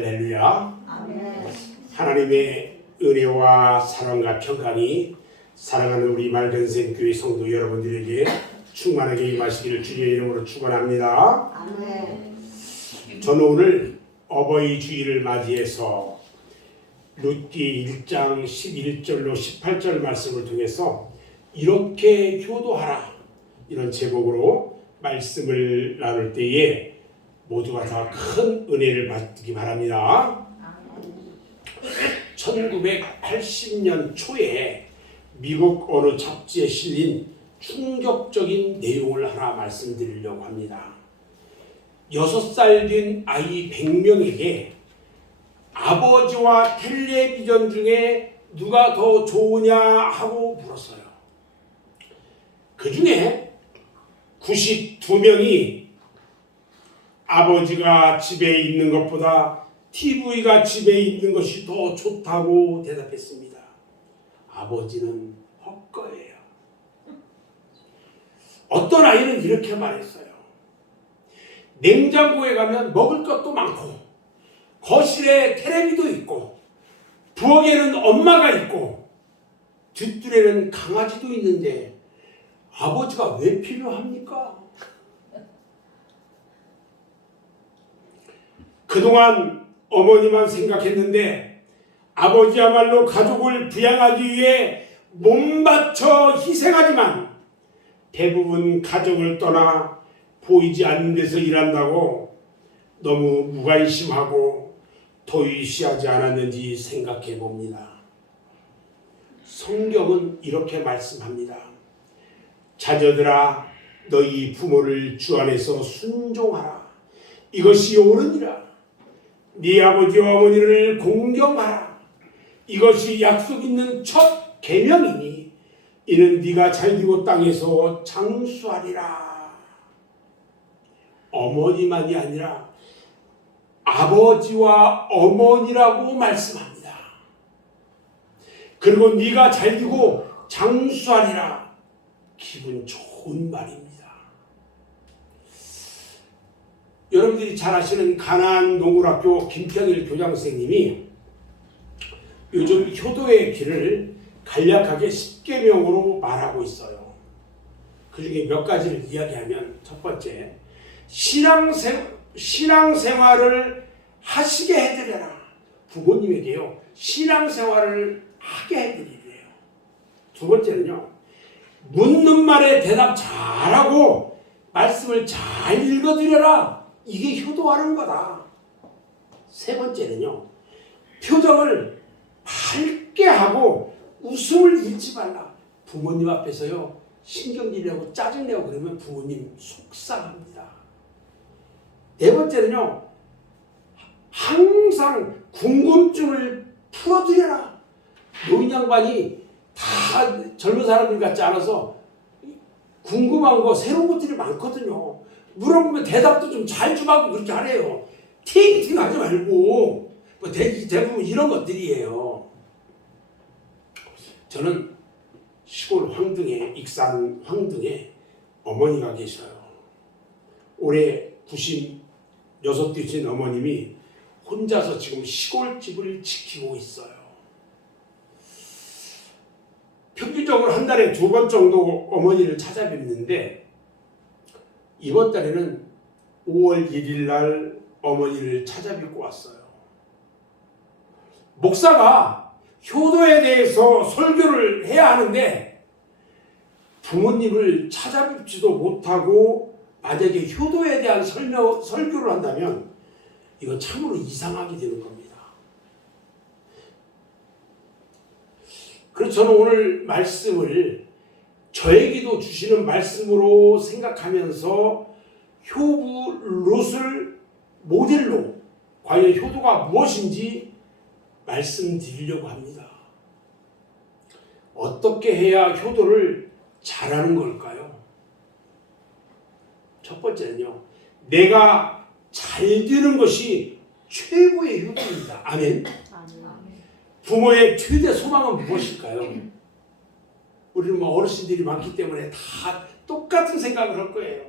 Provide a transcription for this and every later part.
할렐루야. 아멘. 하나님의 은혜와 사랑과 평강이 사랑하는 우리 맑은샘 교회 성도 여러분들에게 충만하게 임하시기를 주님의 이름으로 축원합니다. 아멘. 저는 오늘 어버이 주일을 맞이해서 룻기 1장 11절로 18절 말씀을 통해서 이렇게 효도하라 이런 제목으로 말씀을 나눌 때에 모두가 다 큰 은혜를 받기 바랍니다. 1980년 초에 미국 어느 잡지에 실린 충격적인 내용을 하나 말씀드리려고 합니다. 6살 된 아이 100명에게 아버지와 텔레비전 중에 누가 더 좋으냐 하고 물었어요. 그 중에 92명이 아버지가 집에 있는 것보다 TV가 집에 있는 것이 더 좋다고 대답했습니다. 아버지는 헛거예요. 어떤 아이는 이렇게 말했어요. 냉장고에 가면 먹을 것도 많고 거실에 텔레비도 있고 부엌에는 엄마가 있고 뒷뜰에는 강아지도 있는데 아버지가 왜 필요합니까? 그동안 어머니만 생각했는데 아버지야말로 가족을 부양하기 위해 몸바쳐 희생하지만 대부분 가족을 떠나 보이지 않는 데서 일한다고 너무 무관심하고 도의시하지 않았는지 생각해 봅니다. 성경은 이렇게 말씀합니다. 자녀들아 너희 부모를 주 안에서 순종하라. 이것이 옳으니라. 네 아버지와 어머니를 공경하라. 이것이 약속 있는 첫 계명이니 이는 네가 잘되고 땅에서 장수하리라. 어머니만이 아니라 아버지와 어머니라고 말씀합니다. 그리고 네가 잘되고 장수하리라. 기분 좋은 말입니다. 여러분들이 잘 아시는 가나안 농구학교 김평일 교장 선생님이 요즘 효도의 길을 간략하게 10계명으로 말하고 있어요. 그 중에 몇 가지를 이야기하면 첫 번째, 신앙생활을 하시게 해드려라. 부모님에게요, 신앙생활을 하게 해드리래요. 두 번째는요, 묻는 말에 대답 잘하고 말씀을 잘 읽어드려라. 이게 효도하는 거다. 세 번째는요, 표정을 밝게 하고 웃음을 잃지 말라. 부모님 앞에서요, 신경질내고 짜증내고 그러면 부모님 속상합니다. 네 번째는요, 항상 궁금증을 풀어드려라. 노인 양반이 다 젊은 사람들 같지 않아서 궁금한 거 새로운 것들이 많거든요. 물어보면 대답도 좀 잘 좀 하고 그렇게 하래요. 팅팅 하지 말고 뭐 대부분 이런 것들이에요. 저는 시골 황등에, 익산 황등에 어머니가 계셔요. 올해 96 되신 어머님이 혼자서 지금 시골집을 지키고 있어요. 평균적으로 한 달에 2번 정도 어머니를 찾아뵙는데 이번 달에는 5월 1일 날 어머니를 찾아뵙고 왔어요. 목사가 효도에 대해서 설교를 해야 하는데 부모님을 찾아뵙지도 못하고 만약에 효도에 대한 설교를 한다면 이건 참으로 이상하게 되는 겁니다. 그래서 저는 오늘 말씀을 저에게도 주시는 말씀으로 생각하면서 효부 롯을 모델로 과연 효도가 무엇인지 말씀드리려고 합니다. 어떻게 해야 효도를 잘하는 걸까요? 첫 번째는요, 내가 잘 되는 것이 최고의 효도입니다. 아멘. 부모의 최대 소망은 무엇일까요? 우리는 뭐 어르신들이 많기 때문에 다 똑같은 생각을 할 거예요.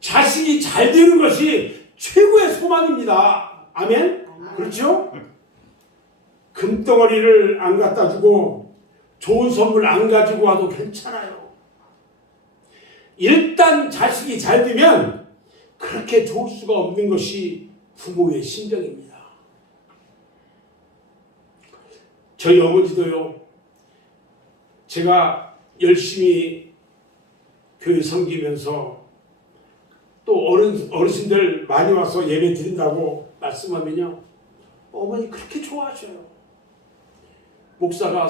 자식이 잘 되는 것이 최고의 소망입니다. 아멘. 그렇죠? 금덩어리를 안 갖다 주고 좋은 선물 안 가지고 와도 괜찮아요. 일단 자식이 잘 되면 그렇게 좋을 수가 없는 것이 부모의 심정입니다. 저희 어머니도요, 제가 열심히 교회 섬기면서 또 어르신들 많이 와서 예배 드린다고 말씀하면요, 어머니 그렇게 좋아하셔요. 목사가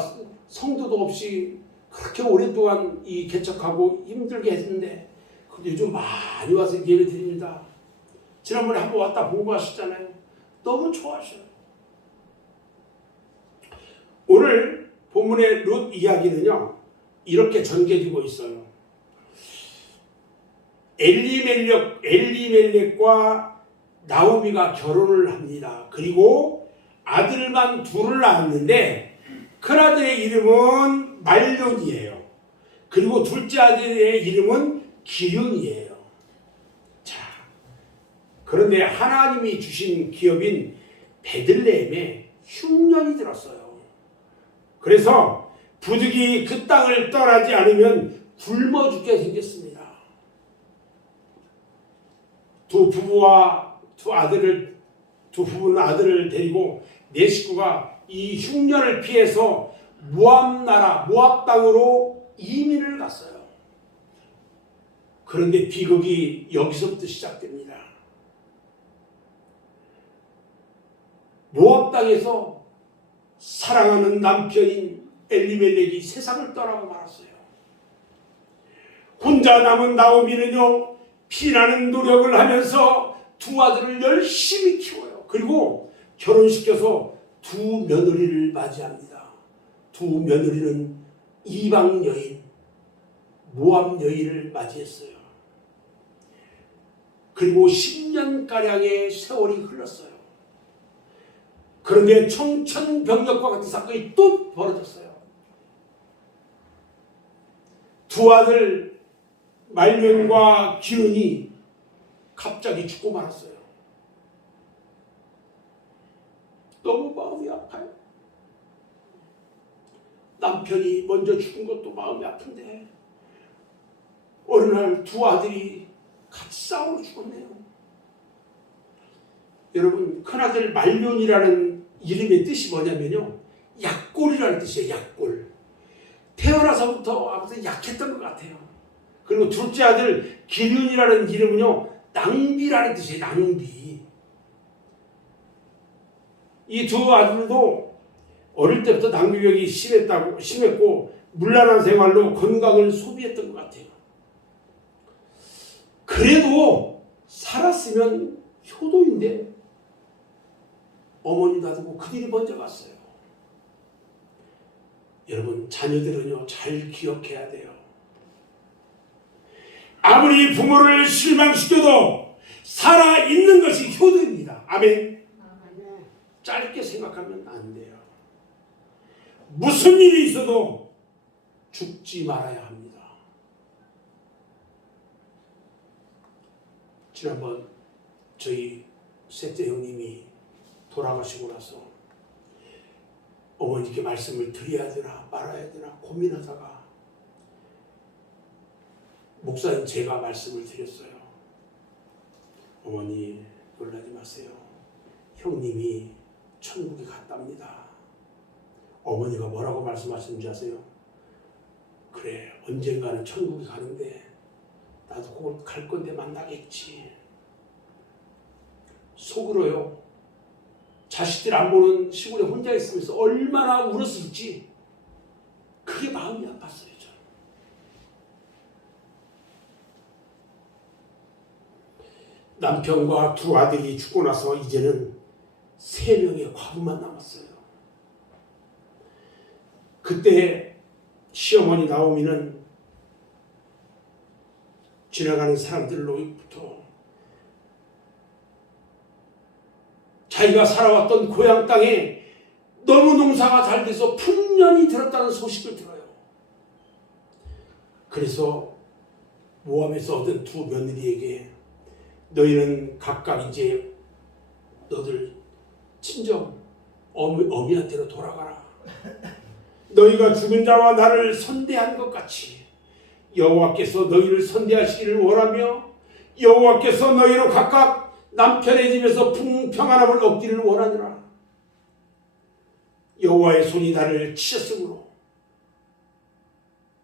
성도도 없이 그렇게 오랫동안 이 개척하고 힘들게 했는데 요즘 많이 와서 예배 드립니다. 지난번에 한번 왔다 보고 가셨잖아요. 너무 좋아하셔요. 오늘 본문의 룻 이야기는요, 이렇게 전개되고 있어요. 엘리멜렉과 나오미가 결혼을 합니다. 그리고 아들만 둘을 낳았는데 큰아들의 이름은 말론이에요. 그리고 둘째 아들의 이름은 기륜이에요. 자, 그런데 하나님이 주신 기업인 베들레헴에 흉년이 들었어요. 그래서 부득이 그 땅을 떠나지 않으면 굶어 죽게 생겼습니다. 두 부부는 아들을 데리고 네 식구가 이 흉년을 피해서 모압 땅으로 이민을 갔어요. 그런데 비극이 여기서부터 시작됩니다. 모압 땅에서 사랑하는 남편인 엘리멜렉이 세상을 떠나고 말았어요. 혼자 남은 나오미는요, 피나는 노력을 하면서 두 아들을 열심히 키워요. 그리고 결혼시켜서 두 며느리를 맞이합니다. 두 며느리는 이방 여인, 모압 여인을 맞이했어요. 그리고 10년가량의 세월이 흘렀어요. 그런데 청천벽력과 같은 사건이 또 벌어졌어요. 두 아들 말론과 기륜이 갑자기 죽고 말았어요. 너무 마음이 아파요. 남편이 먼저 죽은 것도 마음이 아픈데 어느 날 두 아들이 같이 싸우러 죽었네요. 여러분, 큰아들 말론이라는 이름의 뜻이 뭐냐면요, 약골이라는 뜻이에요. 약골. 태어나서부터 아무튼 약했던 것 같아요. 그리고 둘째 아들 기륜이라는 이름은요, 낭비라는 뜻이에요. 낭비. 이 두 아들도 어릴 때부터 낭비병이 심했고 문란한 생활로 건강을 소비했던 것 같아요. 그래도 살았으면 효도인데 어머니 놔두고 그들이 먼저 갔어요. 여러분, 자녀들은요, 잘 기억해야 돼요. 아무리 부모를 실망시켜도 살아있는 것이 효도입니다. 아멘. 짧게 생각하면 안 돼요. 무슨 일이 있어도 죽지 말아야 합니다. 지난번 저희 셋째 형님이 돌아가시고 나서 어머니께 말씀을 드려야 되나 말아야 되나 고민하다가 목사님 제가 말씀을 드렸어요. 어머니 놀라지 마세요. 형님이 천국에 갔답니다. 어머니가 뭐라고 말씀하시는지 아세요? 그래, 언젠가는 천국에 가는데 나도 곧 갈 건데 만나겠지. 속으로요, 자식들 안 보는 시골에 혼자 있으면서 얼마나 울었을지 그게 마음이 아팠어요. 저는. 남편과 두 아들이 죽고 나서 이제는 3명의 과부만 남았어요. 그때 시어머니 나오미는 지나가는 사람들로부터 자기가 살아왔던 고향 땅에 너무 농사가 잘 돼서 풍년이 들었다는 소식을 들어요. 그래서 모압에서 얻은 두 며느리에게 너희는 각각 이제 너들 친정 어미한테로 돌아가라. 너희가 죽은 자와 나를 선대한 것 같이 여호와께서 너희를 선대하시기를 원하며 여호와께서 너희로 각각 남편의 집에서 평안함을 얻기를 원하노라. 여호와의 손이 나를 치셨으므로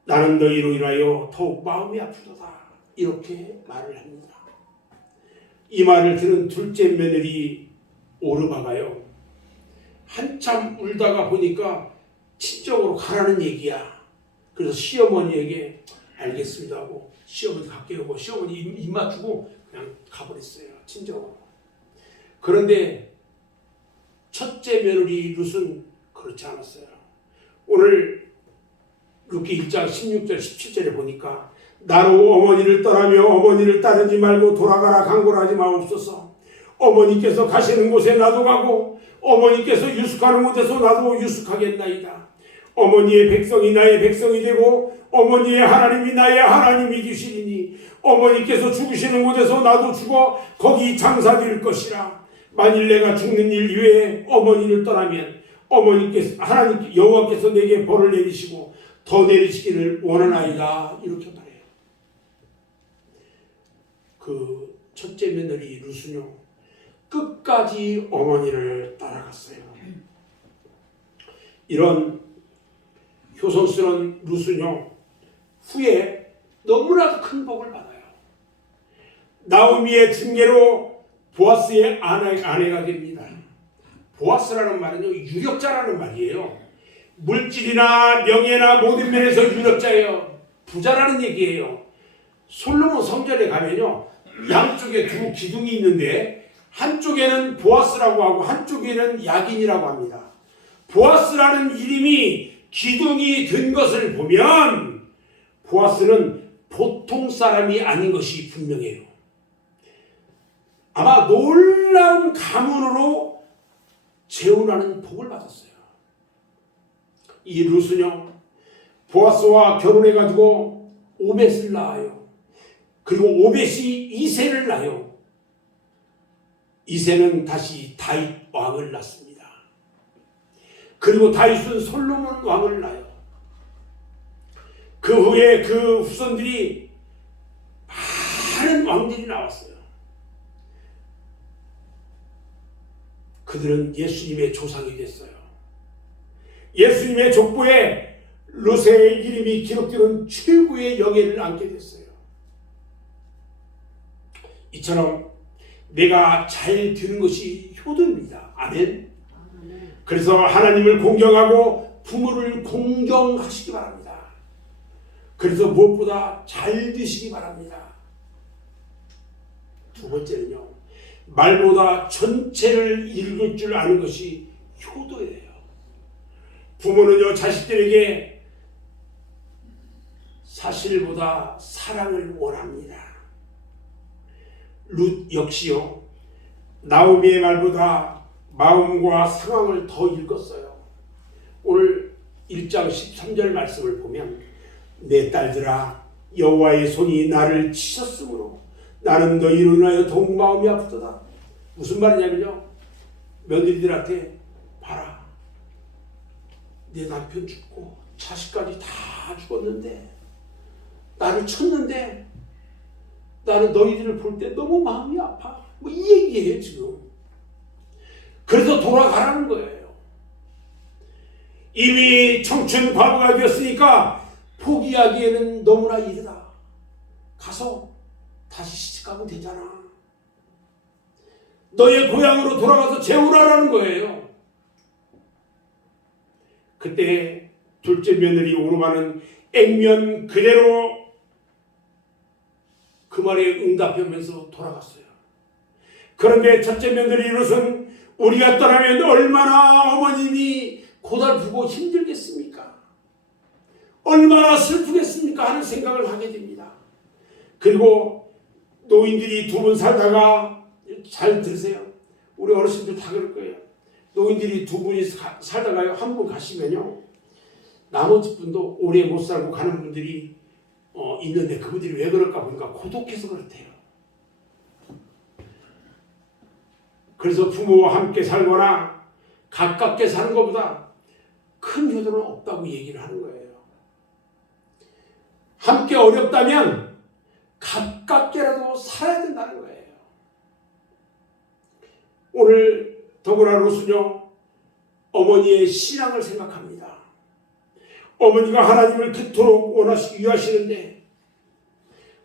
나는 너희로 인하여 더욱 마음이 아프도다. 이렇게 말을 합니다. 이 말을 들은 둘째 며느리 오르바가요, 한참 울다가 보니까 친정으로 가라는 얘기야. 그래서 시어머니에게 알겠습니다 하고 시어머니 갖게 오고 시어머니 입 맞추고 그냥 가버렸어요, 친정으로. 그런데 첫째 며느리 룻은 그렇지 않았어요. 오늘 룻기 1장 16절 17절에 보니까 나로 어머니를 떠나며 어머니를 따르지 말고 돌아가라 강구하지 마옵소서. 어머니께서 가시는 곳에 나도 가고 어머니께서 유숙하는 곳에서 나도 유숙하겠나이다. 어머니의 백성이 나의 백성이 되고 어머니의 하나님이 나의 하나님이 되시리니 어머니께서 죽으시는 곳에서 나도 죽어 거기 장사될 것이라. 만일 내가 죽는 일 이외에 어머니를 떠나면 어머니께서 하나님 여호와께서 내게 벌을 내리시고 더 내리시기를 원하나이다. 이렇게 말해요. 그 첫째 며느리 룻은요, 끝까지 어머니를 따라갔어요. 이런 효성스러운 룻은요, 후에 너무나도 큰 복을 받아요. 나오미의 징계로 보아스의 아내가 됩니다. 보아스라는 말은요, 유력자라는 말이에요. 물질이나 명예나 모든 면에서 유력자예요. 부자라는 얘기예요. 솔로몬 성전에 가면요, 양쪽에 두 기둥이 있는데 한쪽에는 보아스라고 하고 한쪽에는 야긴이라고 합니다. 보아스라는 이름이 기둥이 된 것을 보면 보아스는 보통 사람이 아닌 것이 분명해요. 아마 놀라운 가문으로 재혼하는 복을 받았어요. 이 룻은요, 보아스와 결혼해가지고 오벳을 낳아요. 그리고 오벳이 이새를 낳아요. 이새는 다시 다윗 왕을 낳습니다. 그리고 다윗은 솔로몬 왕을 낳아요. 그 후에 그 후손들이 많은 왕들이 나왔어요. 그들은 예수님의 조상이 됐어요. 예수님의 족보에 룻의 이름이 기록되는 최고의 영예를 안게 됐어요. 이처럼 내가 잘 되는 것이 효도입니다. 아멘. 그래서 하나님을 공경하고 부모를 공경하시기 바랍니다. 그래서 무엇보다 잘 되시기 바랍니다. 두 번째는요, 말보다 전체를 읽을 줄 아는 것이 효도예요. 부모는요, 자식들에게 사실보다 사랑을 원합니다. 룻 역시요, 나오미의 말보다 마음과 상황을 더 읽었어요. 오늘 1장 13절 말씀을 보면 내 딸들아, 여호와의 손이 나를 치셨으므로 나는 너희로 인하여 더욱 마음이 아프도다. 무슨 말이냐면요, 며느리들한테 봐라, 내 남편 죽고 자식까지 다 죽었는데 나를 쳤는데 나는 너희들을 볼 때 너무 마음이 아파. 뭐 이 얘기예요 지금. 그래서 돌아가라는 거예요. 이미 청춘 과부가 되었으니까 포기하기에는 너무나 이르다. 가서 다시 시집가면 되잖아. 너의 고향으로 돌아가서 재혼하라는 거예요. 그때 둘째 며느리 오르마는 액면 그대로 그 말에 응답하면서 돌아갔어요. 그런데 첫째 며느리 룻은 우리가 떠나면 얼마나 어머님이 고달프고 힘들겠습니까? 얼마나 슬프겠습니까? 하는 생각을 하게 됩니다. 그리고 노인들이 두 분 살다가, 잘 들으세요. 우리 어르신들 다 그럴 거예요. 노인들이 두 분이 살다가요, 한 분 가시면요, 나머지 분도 오래 못 살고 가는 분들이 있는데 그분들이 왜 그럴까 보니까 고독해서 그렇대요. 그래서 부모와 함께 살거나 가깝게 사는 것보다 큰 효도는 없다고 얘기를 하는 거예요. 함께 어렵다면 가깝게라도 살아야 된다는 거예요. 오늘 더구나 롯은요, 어머니의 신앙을 생각합니다. 어머니가 하나님을 그토록 위하시는데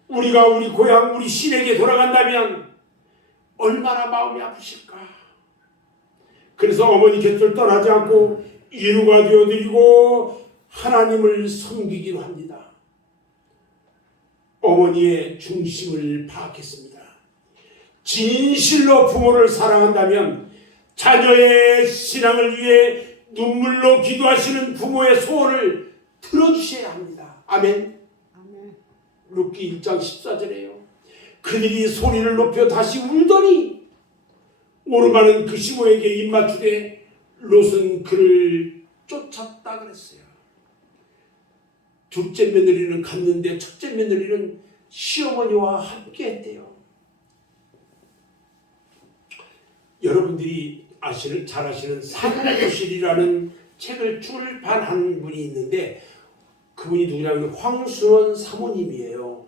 우리가 우리 고향 우리 신에게 돌아간다면 얼마나 마음이 아프실까. 그래서 어머니 곁을 떠나지 않고 이루가 되어드리고 하나님을 섬기기로 합니다. 어머니의 중심을 파악했습니다. 진실로 부모를 사랑한다면 자녀의 신앙을 위해 눈물로 기도하시는 부모의 소원을 들어주셔야 합니다. 아멘. 아멘. 룻기 1장 14절에요. 그들이 소리를 높여 다시 울더니 오르마는 그 시모에게 입맞추되 롯은 그를 쫓았다 그랬어요. 둘째 며느리는 갔는데 첫째 며느리는 시어머니와 함께 했대요. 여러분들이 잘 아시는 사문교실이라는 책을 출판한 분이 있는데 그분이 누구냐면 황순원 사모님이에요.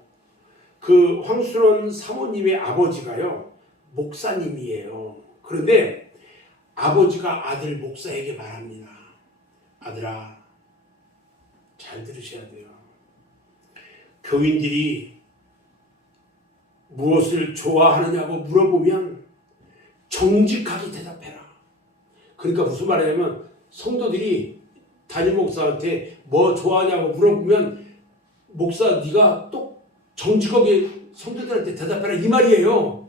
그 황순원 사모님의 아버지가요 목사님이에요. 그런데 아버지가 아들 목사에게 말합니다. 아들아, 잘 들으셔야 돼요. 교인들이 무엇을 좋아하느냐고 물어보면 정직하게 대답해라. 그러니까 무슨 말이냐면 성도들이 담임 목사한테 뭐 좋아하냐고 물어보면 목사 네가 또 정직하게 성도들한테 대답해라 이 말이에요.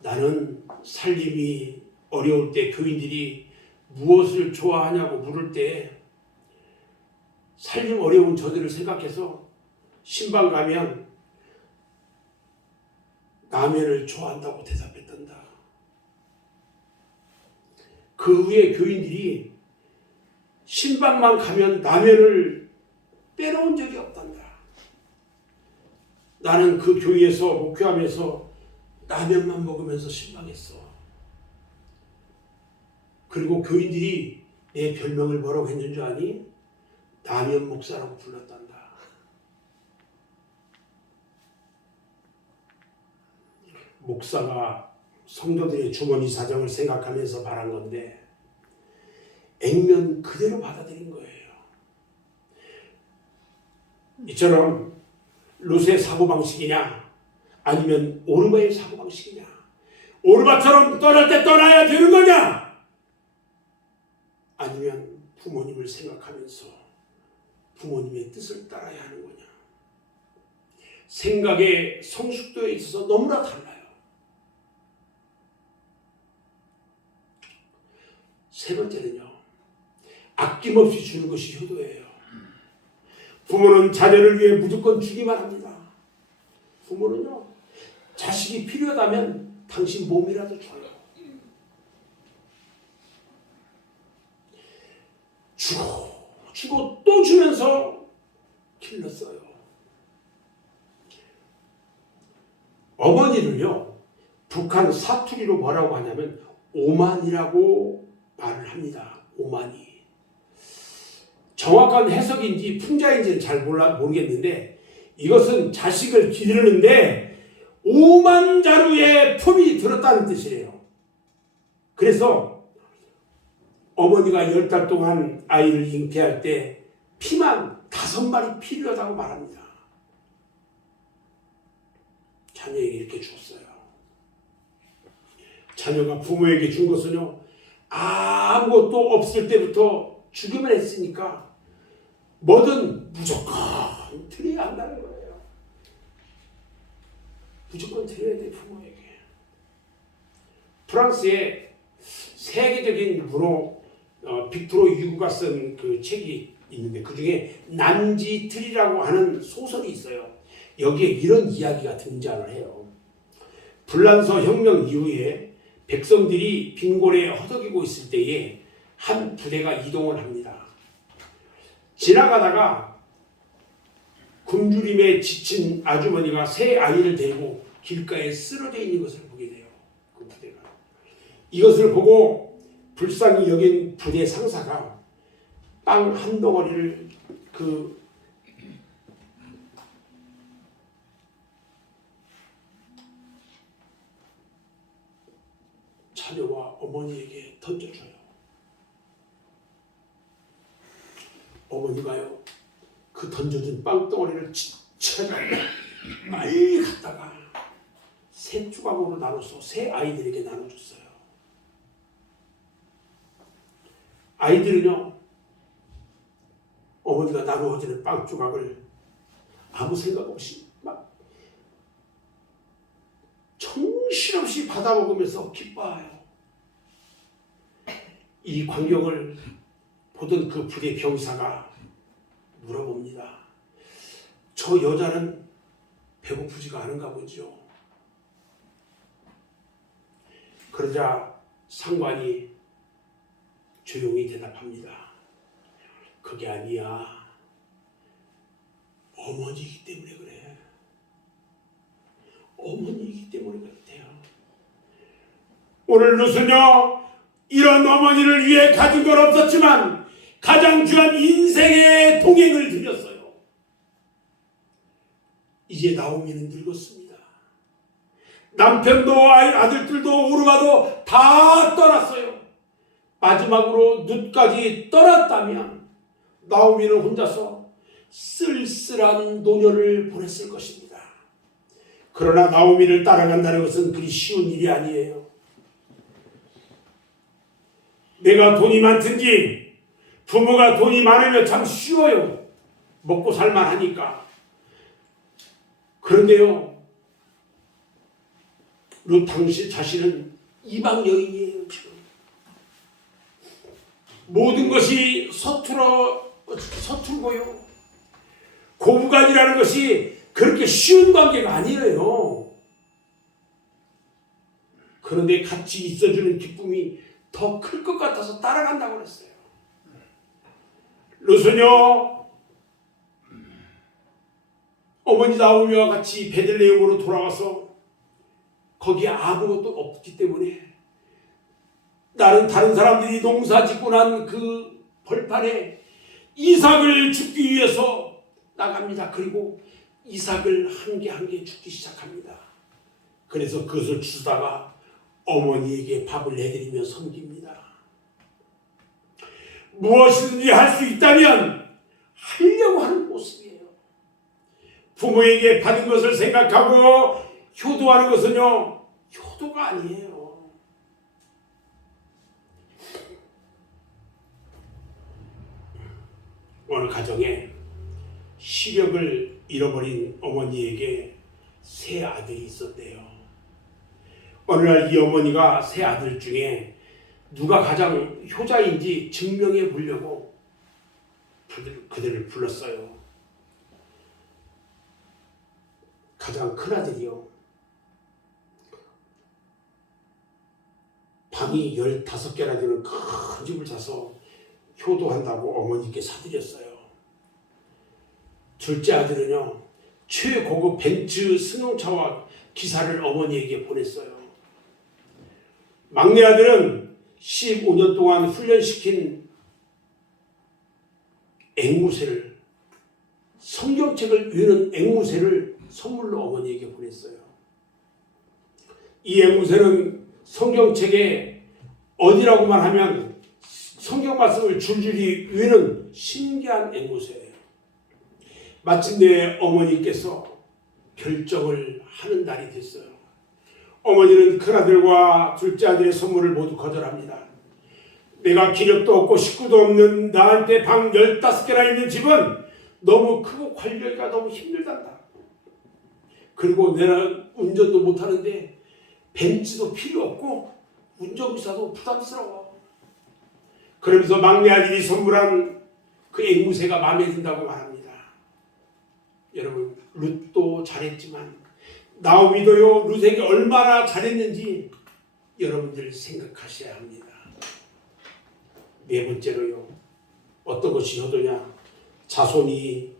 나는 살림이 어려울 때 교인들이 무엇을 좋아하냐고 물을 때 살림 어려운 저들을 생각해서 신방 가면 라면을 좋아한다고 대답했단다. 그 후에 교인들이 신방만 가면 라면을 빼놓은 적이 없단다. 나는 그 교회에서 목회하면서 라면만 먹으면서 신방했어. 그리고 교인들이 내 별명을 뭐라고 했는 줄 아니? 라면 목사라고 불렀단다. 목사가 성도들의 주머니 사정을 생각하면서 말한 건데 액면 그대로 받아들인 거예요. 이처럼 롯의 사고방식이냐 아니면 오르바의 사고방식이냐, 오르바처럼 떠날 때 떠나야 되는 거냐 아니면 부모님을 생각하면서 부모님의 뜻을 따라야 하는 거냐. 생각의 성숙도에 있어서 너무나 달라요. 세 번째는요, 아낌없이 주는 것이 효도예요. 부모는 자녀를 위해 무조건 주기만 합니다. 부모는요, 자식이 필요하다면 당신 몸이라도 줘요. 주고 또 주면서 길렀어요. 어머니를요, 북한 사투리로 뭐라고 하냐면 오만이라고 말을 합니다. 오만이. 정확한 해석인지 풍자인지는 잘 모르겠는데 이것은 자식을 기르는데 오만자루의 품이 들었다는 뜻이에요. 그래서 어머니가 10달 동안 아이를 잉태할 때 피만 5마리 필요하다고 말합니다. 자녀에게 이렇게 줬어요. 자녀가 부모에게 준 것은요, 아무것도 없을 때부터 주기만 했으니까 뭐든 무조건 드려야 한다는 거예요. 무조건 드려야 돼, 부모에게. 프랑스의 세계적인 문호 빅토르 유고가 쓴 그 책이 있는데 그 중에 남지틀이라고 하는 소설이 있어요. 여기에 이런 이야기가 등장을 해요. 불란서 혁명 이후에 백성들이 빈곤에 허덕이고 있을 때에 한 부대가 이동을 합니다. 지나가다가 굶주림에 지친 아주머니가 새 아이를 데리고 길가에 쓰러져 있는 것을 보게 돼요. 그 부대가. 이것을 보고 불쌍히 여긴 부대 상사가 빵 한 덩어리를 그 자녀와 어머니에게 던져줘요. 어머니가요, 그 던져준 빵덩어리를 찾아 빨리 갔다가 세 조각으로 나눠서 세 아이들에게 나눠줬어요. 아이들은요, 어머니가 나누어주는 빵 조각을 아무 생각 없이 막 정신없이 받아먹으면서 기뻐해요. 이 광경을 보던 그 부대 병사가 물어봅니다. 저 여자는 배고프지가 않은가 보죠. 그러자 상관이 조용히 대답합니다. 그게 아니야. 어머니이기 때문에 그래. 어머니이기 때문에 그렇대요. 오늘 누수녀, 이런 어머니를 위해 가진 건 없었지만 가장 귀한 인생의 동행을 드렸어요. 이제 나오미는 늙었습니다. 남편도 아들들도 오르가도 다 떠났어요. 마지막으로 룻까지 떠났다면 나오미는 혼자서 쓸쓸한 노년을 보냈을 것입니다. 그러나 나오미를 따라간다는 것은 그리 쉬운 일이 아니에요. 내가 돈이 많든지 부모가 돈이 많으면 참 쉬워요. 먹고 살만하니까. 그런데요, 룻 당시 자신은 이방 여인이에요. 지금 모든 것이 서툴고요, 고부간이라는 것이 그렇게 쉬운 관계가 아니에요. 그런데 같이 있어주는 기쁨이 더 클 것 같아서 따라간다고 그랬어요. 룻은요, 어머니 나오미와 같이 베들레헴으로 돌아와서 거기에 아무것도 없기 때문에 나는 다른 사람들이 농사 짓고 난 그 벌판에 이삭을 죽기 위해서 나갑니다. 그리고 이삭을 한 개 한 개 죽기 시작합니다. 그래서 그것을 주다가 어머니에게 밥을 내드리며 섬깁니다. 무엇이든지 할 수 있다면 하려고 하는 모습이에요. 부모에게 받은 것을 생각하고 효도하는 것은요, 효도가 아니에요. 어느 가정에 시력을 잃어버린 어머니에게 세 아들이 있었대요. 어느 날 이 어머니가 세 아들 중에 누가 가장 효자인지 증명해 보려고 그들을 불렀어요. 가장 큰 아들이요, 방이 15개나 되는 큰 집을 사서 효도한다고 어머니께 사드렸어요. 둘째 아들은요, 최고급 벤츠 승용차와 기사를 어머니에게 보냈어요. 막내 아들은 15년 동안 훈련시킨 앵무새를, 성경책을 읽는 앵무새를 선물로 어머니에게 보냈어요. 이 앵무새는 성경책에 어디라고만 하면 성경 말씀을 줄줄이 읽는 신기한 앵무새예요. 마침내 어머니께서 결정을 하는 날이 됐어요. 어머니는 큰아들과 둘째 아들의 선물을 모두 거절합니다. 내가 기력도 없고 식구도 없는 나한테 방 15개나 있는 집은 너무 크고 관리하기가 너무 힘들단다. 그리고 내가 운전도 못하는데 벤츠도 필요 없고 운전기사도 부담스러워. 그러면서 막내 아들이 선물한 그 앵무새가 마음에 든다고 말합니다. 여러분, 룻도 잘했지만 나오미도요, 룻에게 얼마나 잘했는지 여러분들 생각하셔야 합니다. 네 번째로요, 어떤 것이 효도냐? 자손이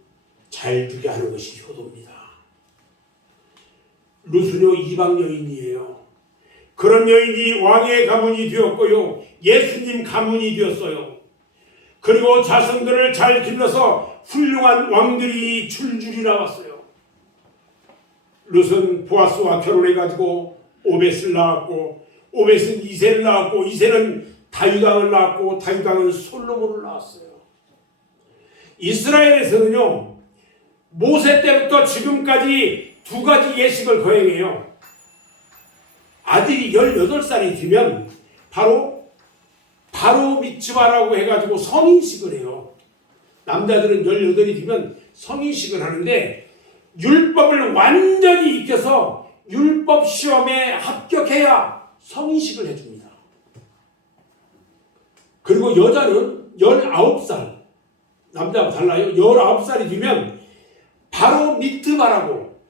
잘 두게 하는 것이 효도입니다. 룻은요, 이방 여인이에요. 그런 여인이 왕의 가문이 되었고요. 예수님 가문이 되었어요. 그리고 자손들을 잘 길러서 훌륭한 왕들이 줄줄이 나왔어요. 룻은 보아스와 결혼해가지고 오벳을 낳았고, 오벳은 이새를 낳았고, 이새는 다윗왕을 낳았고, 다윗왕은 솔로몬을 낳았어요. 이스라엘에서는요, 모세 때부터 지금까지 두 가지 예식을 거행해요. 아들이 18살이 되면 바로 미츠바라고 해가지고 성인식을 해요. 남자들은 18이 되면 성인식을 하는데, 율법을 완전히 익혀서 율법 시험에 합격해야 성인식을 해줍니다. 그리고 여자는 19살, 남자하고 달라요. 19살이 되면 바로 미트바라고,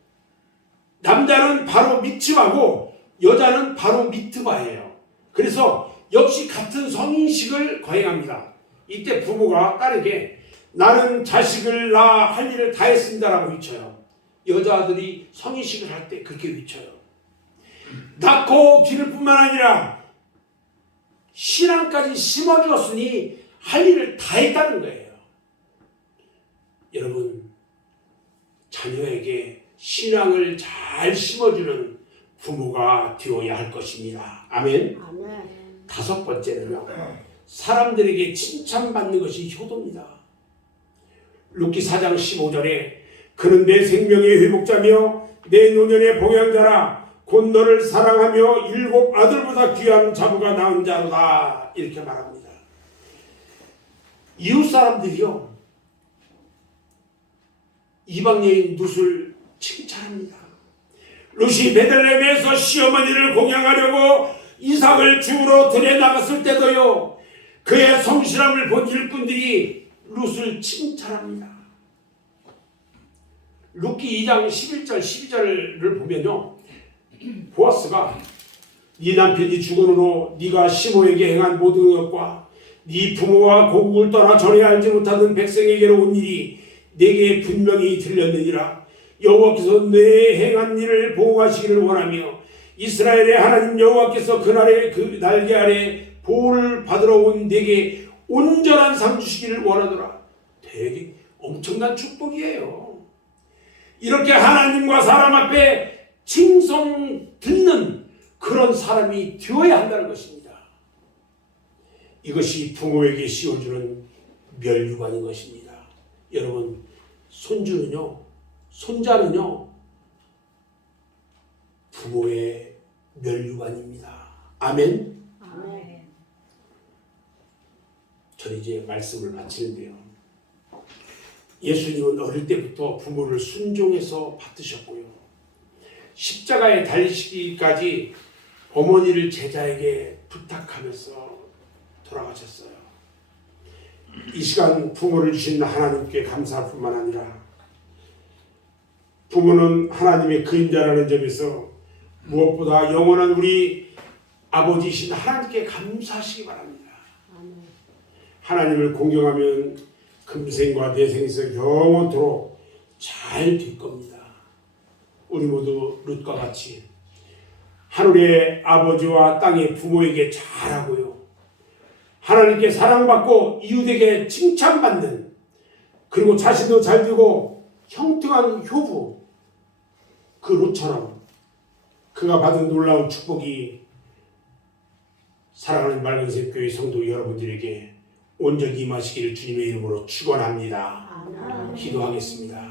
남자는 바로 미츠바고 여자는 바로 미트바예요. 그래서 역시 같은 성인식을 거행합니다. 이때 부모가 딸에게 나는 자식을 낳아 할 일을 다 했습니다라고 외쳐요. 여자아들이 성인식을 할 때 그렇게 외쳐요. 낳고 기를 뿐만 아니라 신앙까지 심어주었으니 할 일을 다 했다는 거예요. 여러분, 자녀에게 신앙을 잘 심어주는 부모가 되어야 할 것입니다. 아멘. 아멘. 5번째는요, 사람들에게 칭찬받는 것이 효도입니다. 룻기 4장 15절에 그는 내 생명의 회복자며 내 노년의 봉양자라 곧 너를 사랑하며 7 아들보다 귀한 자부가 낳은 자로다, 이렇게 말합니다. 이웃 사람들이요, 이방 여인 룻을 칭찬합니다. 룻이 베들레헴에서 시어머니를 공양하려고 이삭을 죽으러 들여 나갔을 때도요, 그의 성실함을 본 일꾼들이 룻을 칭찬합니다. 룻기 2장 11절 12절을 보면요, 보아스가 네 남편이 죽으므로 네가 시모에게 행한 모든 것과 네 부모와 고국을 떠나 전에 알지 못하던 백성에게로 온 일이 내게 분명히 들렸느니라. 여호와께서 내 행한 일을 보호하시기를 원하며 이스라엘의 하나님 여호와께서 그날에 그 날개 아래 보호를 받으러 온 내게 온전한 상 주시기를 원하더라. 되게 엄청난 축복이에요. 이렇게 하나님과 사람 앞에 칭송 듣는 그런 사람이 되어야 한다는 것입니다. 이것이 부모에게 씌워주는 멸류관인 것입니다. 여러분, 손자는요 부모의 멸류관입니다. 아멘. 아멘. 저는 이제 말씀을 마치는데요, 예수님은 어릴 때부터 부모를 순종해서 받으셨고요, 십자가에 달리시기까지 어머니를 제자에게 부탁하면서 돌아가셨어요. 이 시간 부모를 주신 하나님께 감사할 뿐만 아니라 부모는 하나님의 그림자라는 점에서 무엇보다 영원한 우리 아버지이신 하나님께 감사하시기 바랍니다. 아멘. 하나님을 공경하면 금생과 내생에서 영원토록 잘 될 겁니다. 우리 모두 룻과 같이 하늘의 아버지와 땅의 부모에게 잘하고요, 하나님께 사랑받고 이웃에게 칭찬받는, 그리고 자신도 잘되고 형통한 효부, 그 룻처럼 그가 받은 놀라운 축복이 사랑하는 맑은색 교회 성도 여러분들에게 온전히 임하시기를 주님의 이름으로 축원합니다. 아멘. 기도하겠습니다.